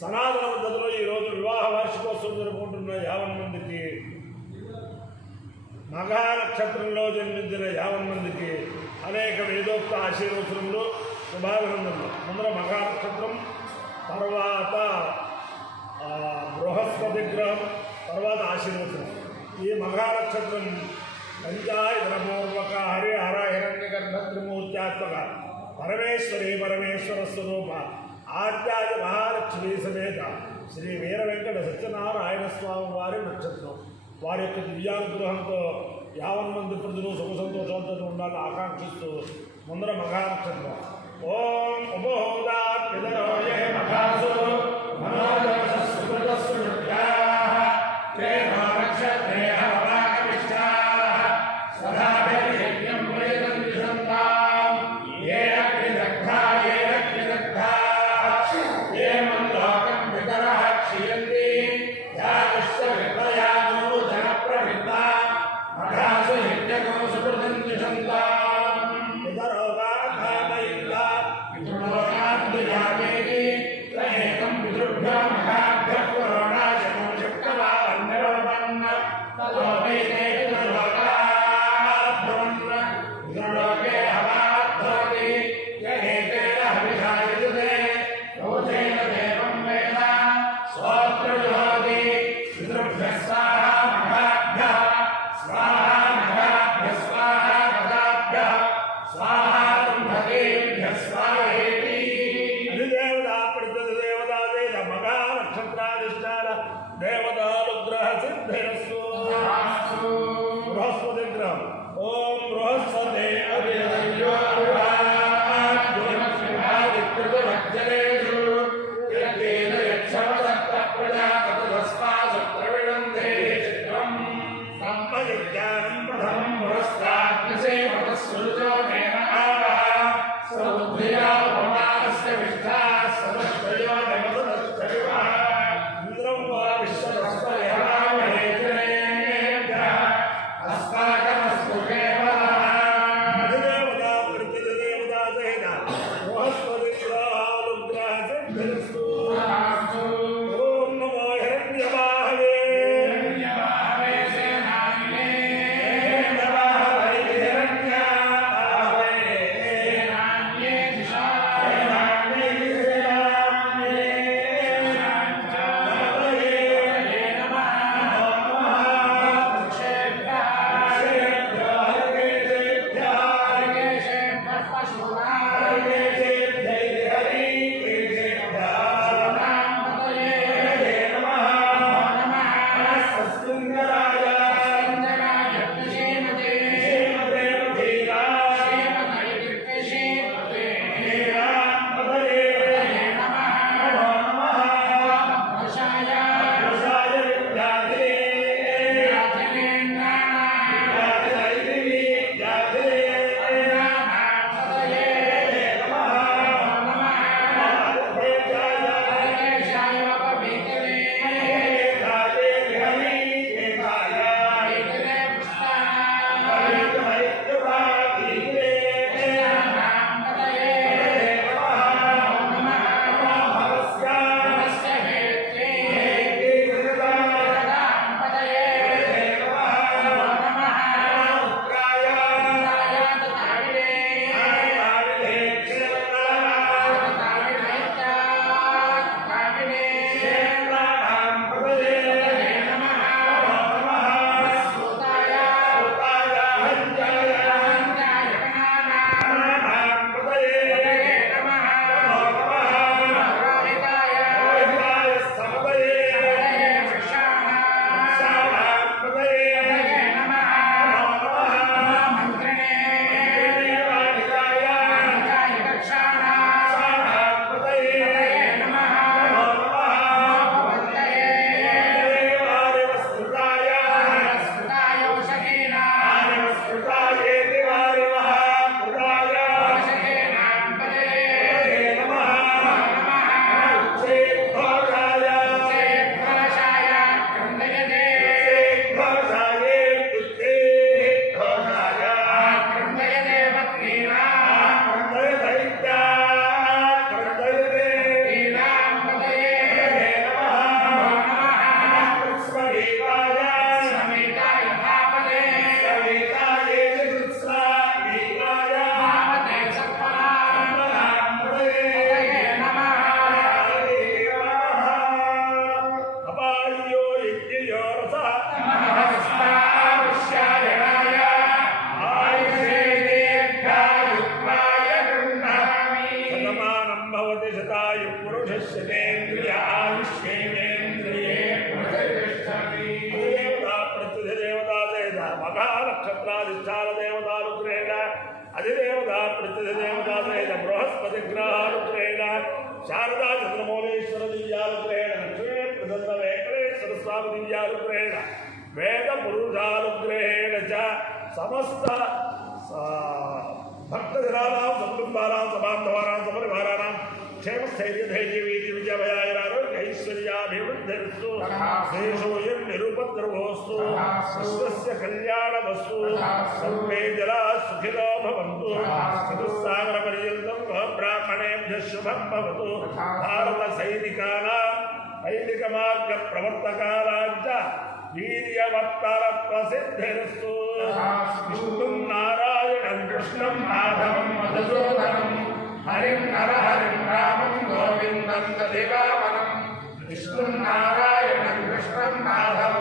సనాతన పద్ధతిలో ఈరోజు వివాహ వార్షికోత్సవం జరుపుకుంటున్న 50 మందికి, మఘా నక్షత్రంలో జన్మించిన 50 మందికి అనేక వేదోక్త ఆశీర్వచనములు, శుభాభినందనలు. ముందర మఘా నక్షత్రం, తర్వాత బృహస్పతి గ్రహం, తర్వాత ఆశీర్వచనం. ఈ మఘా నక్షత్రం పంచాయతనపూర్వక హరిహర హిరణ్యగర్భ త్రిమూర్త్యాత్మక పరమేశ్వర స్వరూప ఆద్యాది మహాలక్ష్మీ సమేత శ్రీ వీర వెంకట సత్యనారాయణ స్వామి వారి నక్షత్రం. వారి యొక్క దివ్యానుగ్రహంతో 50 మంది ప్రజలు సుఖ సంతోషాలతో ఉండాలని ఆకాంక్షిస్తూ ముందర మఘా నక్షత్రం. ఓం ఉపహోదాపిదరోయే మఘాసు దేవతానుగ్రహ సిద్ధిరస్తు. బృహస్పతి గ్రహం. ఓం బృహస్పతి ఇంద్రం వా విశ్వస్పతి विग्रहानुग्रहेण शारदा चंद्रमौलेश्वर दिव्यानुग्रहेण लक्ष्मी प्रसन्न वेंकटेश्वर स्वामी दिव्यानुग्रहेण वेद पुरुषानुग्रहेण च समस्त भक्तजनानां सकुटुम्बानां सबान्धवानां सपरिवाराणां क्षेम स्थैर्य धैर्य वीर्य विजय भयारोग्य ऐश्वर्याभिवृद्धिरस्तु देशोऽयं निरुपद्रवोऽस्तु विश्वस्य कल्याणमस्तु सर्वे जनाः सुखिनो भवन्तु चतुस्सागरपर्यन्तं ब्राह्मणेभ्यः शुभं भवतु भारतसैनिकानां सैनिकमार्गप्रवर्तकानां च वीर्यवत्तरप्रसिद्धिरस्तु विष्णुं नारायणं कृष्णं माधवं मधुसूदनं हरिं नरहरिं रामं गोविन्दं तदेवावनं विष्णुं नारायणं कृष्णं माधवं